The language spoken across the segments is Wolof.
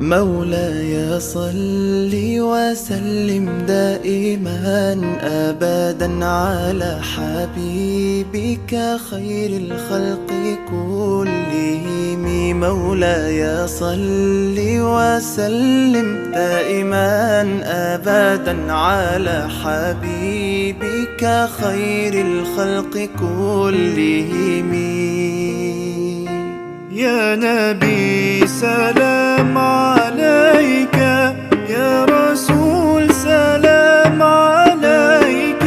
مولاي صل وسلم دائما أبدا على حبيبك خير الخلق كلهم. مولاي صل وسلم دائما أبدا على حبيبك خير الخلق كلهم. يا نبي سلام عليك، يا رسول سلام عليك،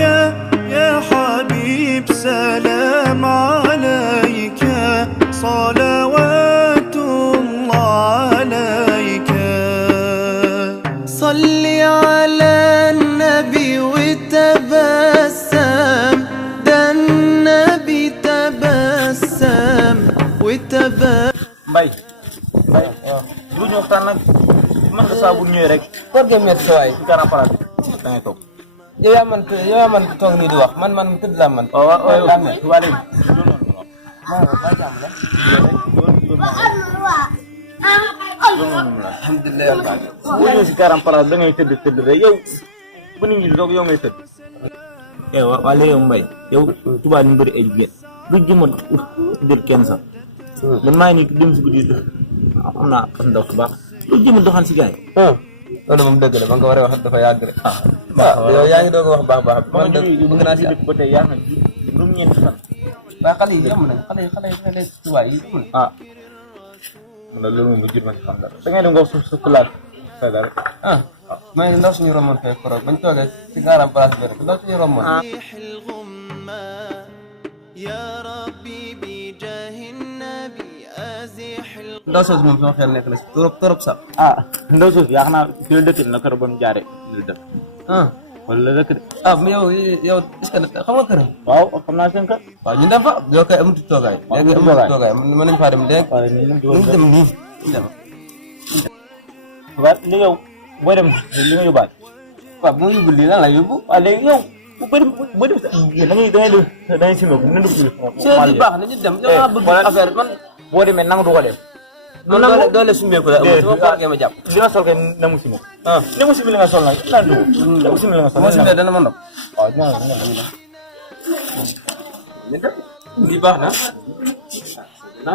يا حبيب سلام عليك، صلوات الله عليك. صل على النبي وتبسم، ده النبي تبسم وتبسم. Mbay lu ñu waxtaan nag man nga saa bu ñëwee rek koor gi métti sa waay ci kanam palaat da ngay toog yow yaa man toog nii di wax man tëdd laa man waaw waa léegi alhamdulilah bu ñëwee si kanam palaat da ngay tëdd rek yow bu nit ñi doog yow ngay tëdd waa léegi Mbay yow tubaab ñu bëri ay jigéen lu jëmat jël kenn sax man maa ngi nii dem si guddi am naa as ndaw su baax lu jëmat doxaan si gars yi loolu moom dëgg la ba nga ko waree wax dafa yàgg rek yow yaa ngi doog a wax baax man bëgg naa si dëkk ba tey yaa ngi juróom-ñeenti fan waaye xale yi yomb nañ xale tubaab yi yomb nañ man la loolu moom lu jur ma si xam dara da ngay dem nga wax sa place sa dara may ndaw suñu romoon fee koroog bañ toogee si garam place bi rek ndaw suñu romoon ndaw soosu moom sama xel nekk na si trop sax ndaw suuf yaa xanaa ci la dëkk na kër ba mu jaaree lu def wala la dëkk de mais yow est-ce que xam nga këram waaw xam naa seen kër waaw ñu dem fa yow kay amutu toogaay léegi amutu toogaay mën nañ faa dem léegi ñu dem nii ñu dem waaw li yow booy dem li nga yóbbaale waaw bu ma yóbbu lii lan la yóbbu waaw léegi yow bu bëri boo dem da ngay simé ko na dugg li baax na ñu dem yow bëgg affaire man boo demee nangu du ko def doole summeeku la amul sama koor gee ma jàpp li nga sol kay na mu simé na mu simé li nga sol nag naan dugg na mu simé li nga sol moo simee dana ma ndox waaw lii baax na